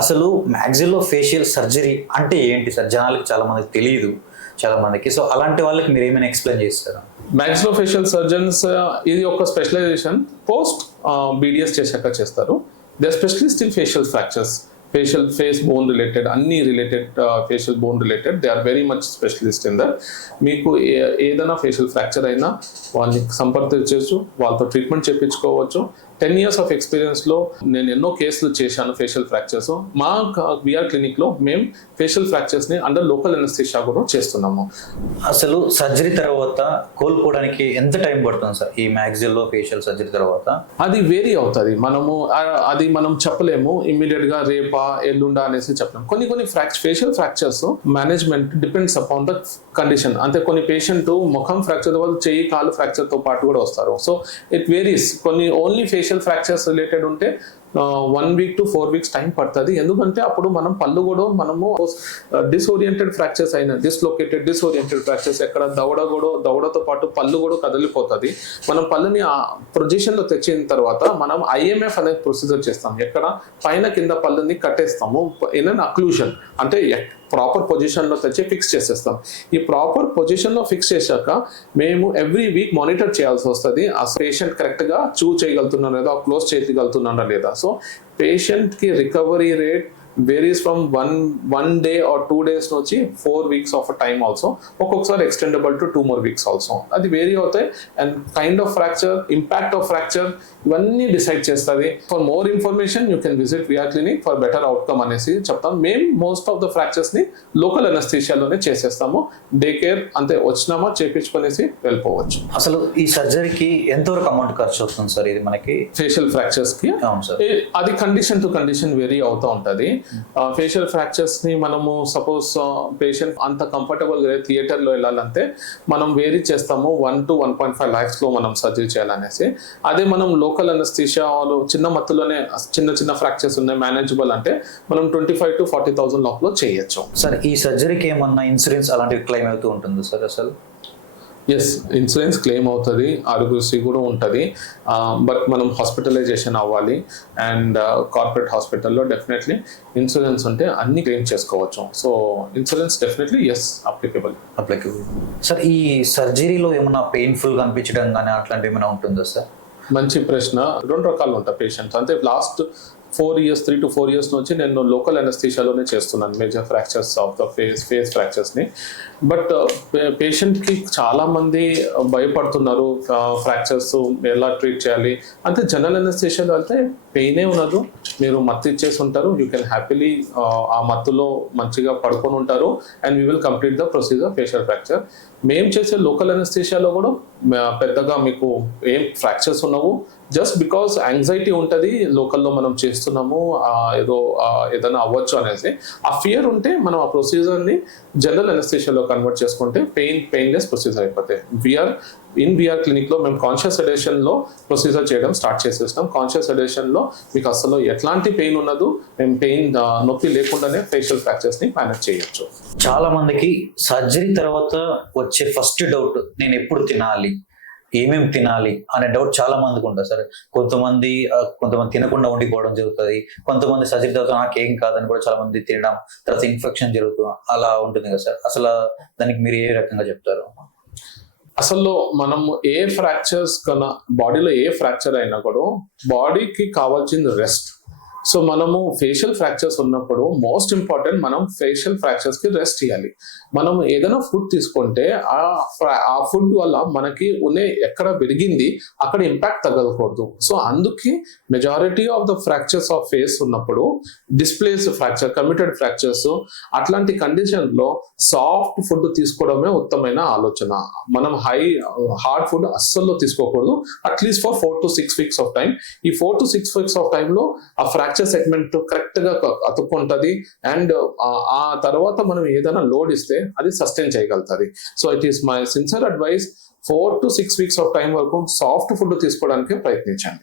అసలు maxillo facial surgery అంటే ఏంటి సార్? జనాలకి చాలా మందికి తెలియదు చాలా మందికి. సో అలాంటి వాళ్ళకి మీరు ఏమైనా ఎక్స్ప్లెయిన్ చేస్తారా? మ్యాక్సిలోఫేషియల్ సర్జన్స్ ఇది ఒక స్పెషలైజేషన్ పోస్ట్ బీడిఎస్ చేశాక చేస్తారు. They specialist in facial fractures, facial face bone related, అన్ని related facial bone related they are very much specialist in that. మీకు ఏదైనా ఫేషియల్ ఫ్రాక్చర్ అయినా వాళ్ళని సంప్రదించవచ్చు, వాళ్ళతో ట్రీట్మెంట్ చేయించుకోవచ్చు. 10 years ఆఫ్ ఎక్స్పీరియన్స్లో నేను ఎన్నో కేసులు చేశాను ఫేషియల్ ఫ్రాక్చర్స్. మా విఆర్ క్లినిక్లో మేము ఫేషియల్ ఫ్రాక్చర్స్ని అండర్ లోకల్ అనస్థీషియా కూడా చేస్తున్నాము. అసలు సర్జరీ తర్వాత కోలుకోవడానికి ఎంత టైం పడుతుంది సార్ ఈ మ్యాక్సిలో ఫేషియల్ సర్జరీ తర్వాత? అది వేరీ అవుతుంది. అది మనం చెప్పలేము ఇమ్మీడియట్గా రేపా ఎల్లుండా అనేసి చెప్పలేము. కొన్ని facial fractures management depends upon the condition. అంటే కొన్ని పేషెంట్ ముఖం ఫ్రాక్చర్ వాళ్ళు చెయ్యి కాలు ఫ్రాక్చర్తో పాటు కూడా వస్తారు. So it varies. కొన్ని ఓన్లీ ఫేషియల్ ఫ్రాక్చర్స్ రిలేటెడ్ ఉంటే 1 week to 4 weeks టైం పడుతుంది. ఎందుకంటే అప్పుడు మనం పళ్ళు కూడా మనము డిస్ఓరియంటెడ్ ఫ్రాక్చర్స్ అయిన డిస్లోకేటెడ్ డిస్ఓరియంటెడ్ ఫ్రాక్చర్స్ ఎక్కడ దవడతో పాటు పళ్ళు కూడా కదిలిపోతుంది. మనం పళ్ళుని ఆ పొజిషన్లో తెచ్చిన తర్వాత మనం IMF అనే ప్రొసీజర్ చేస్తాం. ఎక్కడ పైన కింద పళ్ళుని కట్టేస్తాము ఇన్ అన్ అక్లూషన్, అంటే ప్రాపర్ పొజిషన్లో తెచ్చి ఫిక్స్ చేసేస్తాం. ఈ ప్రాపర్ పొజిషన్లో ఫిక్స్ చేశాక మేము ఎవ్రీ వీక్ మానిటర్ చేయాల్సి వస్తుంది. ఆ పేషెంట్ కరెక్ట్గా చేయగలుగుతున్నారా లేదా, క్లోజ్ చేయగలుగుతున్నారా లేదా. సో పేషెంట్కి recovery rate varies from one day or 2 days నుంచి 4 weeks ఆఫ్ టైమ్ ఆల్సో. ఒక్కొక్కసారి extendable to 2 more weeks also. అది వేరీ అవుతాయి. And kind of fracture, impact of fracture ఇవన్నీ డిసైడ్ చేస్తుంది. For more information you can visit VR clinic for better outcome అనేసి చెప్తాం. మేము most of the ఫ్రాక్చర్స్ని local అనస్థీషియాలోనే చేసేస్తాము. డే కేర్ అంతే, వచ్చినామా చేపించుకునేసి వెళ్ళిపోవచ్చు. అసలు ఈ సర్జరీకి ఎంతవరకు అమౌంట్ ఖర్చు అవుతుంది సార్ ఇది మనకి ఫేషియల్ ఫ్రాక్చర్స్కి? అవును సార్. అది కండిషన్ టు కండిషన్ వేరీ అవుతూ ఉంటుంది. ఫేషియల్ ఫ్రాక్చర్స్ ని మనము సపోజ్ పేషెంట్ అంత కంఫర్టబుల్ గా థియేటర్లో వెళ్ళాలంటే మనం వేరీ చేస్తాము 1 to 1.5 lakhs లో మనం సర్జరీ చేయాలనేసి. అదే మనం లోకల్ అనస్థీషియా చిన్న మత్తులోనే చిన్న ఫ్రాక్చర్స్ ఉన్నాయి మేనేజబుల్ అంటే మనం 25,000 to 40,000 లోపల చేయొచ్చు. సార్ ఈ సర్జరీకి ఏమన్నా ఇన్సూరెన్స్ అలాంటివి క్లెయిమ్ అవుతూ ఉంటుంది సార్? అసలు ఎస్, ఇన్సూరెన్స్ క్లెయిమ్ అవుతుంది, ఆరోగ్యశ్రీ కూడా ఉంటుంది. బట్ మనం హాస్పిటలైజేషన్ అవ్వాలి. అండ్ కార్పొరేట్ హాస్పిటల్లో డెఫినెట్లీ ఇన్సూరెన్స్ ఉంటే అన్ని క్లెయిమ్ చేసుకోవచ్చు. So insurance definitely is applicable. Sir ఈ సర్జరీలో ఏమైనా పెయిన్ఫుల్గా అనిపించడం కానీ అట్లాంటివి ఏమైనా ఉంటుందా సార్? మంచి ప్రశ్న. 2 రకాలు ఉంటాయి పేషెంట్స్. అంటే లాస్ట్ 3 to 4 years నుంచి నేను లోకల్ అనస్థీషియాలోనే చేస్తున్నాను major fractures of the face ఫ్రాక్చర్స్ని. బట్ పేషెంట్కి చాలామంది భయపడుతున్నారు ఫ్రాక్చర్స్ ఎలా ట్రీట్ చేయాలి అంటే. జనరల్ అనస్థీషియాలో అయితే పెయినే ఉండదు, మీరు మత్తు ఇచ్చేసి ఉంటారు. యూ కెన్ హ్యాపీలీ ఆ మత్తులో మంచిగా పడుకొని ఉంటారు. And we will complete the procedure facial fracture. మేము చేసే లోకల్ అనస్థీషియాలో కూడా పెద్దగా మీకు ఏం ఫ్రాక్చర్స్ ఉండవు. జస్ట్ బికాస్ యాంగ్జైటీ ఉంటుంది లోకల్లో మనం చేస్తున్నాము ఏదైనా అవ్వచ్చు అనేసి. ఆ ఫియర్ ఉంటే మనం ఆ ప్రొసీజర్ని జనరల్ అనస్థీషియాలో కన్వర్ట్ చేసుకుంటే పెయిన్లెస్ ప్రొసీజర్ అయిపోతాయి. విఆర్ క్లినిక్లో మేము కాన్షియస్ సెడేషన్లో ప్రొసీజర్ చేయడం స్టార్ట్ చేసేసినాం. కాన్షియస్ సెడేషన్లో మీకు అసలు ఎట్లాంటి పెయిన్ ఉన్నదు, మేము నొప్పి లేకుండానే ఫేషియల్ ఫ్రాక్చర్స్ని మేనేజ్ చేయొచ్చు. చాలా మందికి సర్జరీ తర్వాత వచ్చే ఫస్ట్ డౌట్ నేను ఎప్పుడు తినాలి, ఏమేమి తినాలి అనే డౌట్ చాలా మందికి ఉంటుంది సార్. కొంతమంది తినకుండా ఉండిపోవడం జరుగుతుంది. కొంతమంది సర్జరీ తర్వాత నాకేం కాదని కూడా చాలా మంది తినడం, తర్వాత ఇన్ఫెక్షన్ జరుగుతుంది, అలా ఉంటుంది కదా సార్. అసలు దానికి మీరు ఏ రకంగా చెప్తారు? అసలు మనము ఏ ఫ్రాక్చర్స్ కన్నా బాడీలో ఏ ఫ్రాక్చర్ అయినా కూడా బాడీకి కావాల్సిన రెస్ట్. సో మనము ఫేషియల్ ఫ్రాక్చర్స్ ఉన్నప్పుడు మోస్ట్ ఇంపార్టెంట్ మనం ఫేషియల్ ఫ్రాక్చర్స్కి రెస్ట్ ఇవ్వాలి. మనం ఏదైనా ఫుడ్ తీసుకుంటే ఆ ఫుడ్ వల్ల మనకి ఎక్కడ విరిగింది అక్కడ ఇంపాక్ట్ తగ్గకూడదు. సో అందుకే majority of the fractures of face ఉన్నప్పుడు డిస్ప్లేస్ ఫ్రాక్చర్, కమిటెడ్ ఫ్రాక్చర్స్ అట్లాంటి కండిషన్లో సాఫ్ట్ ఫుడ్ తీసుకోవడమే ఉత్తమైన ఆలోచన. మనం హార్డ్ ఫుడ్ అస్సలు తీసుకోకూడదు. At least for 4 to 6 weeks of time. ఈ 4 to 6 weeks ఆఫ్ టైంలో ఆ ఫ్రాక్చర్ సెగ్మెంట్ కరెక్ట్ గా అతుక్కుంటది. అండ్ ఆ తర్వాత మనం ఏదైనా లోడ్ ఇస్తే అది సస్టైన్ చేయగలుగుతుంది. So it is my sincere advice 4 to 6 weeks of time వరకు సాఫ్ట్ ఫుడ్ తీసుకోవడానికి ప్రయత్నించండి.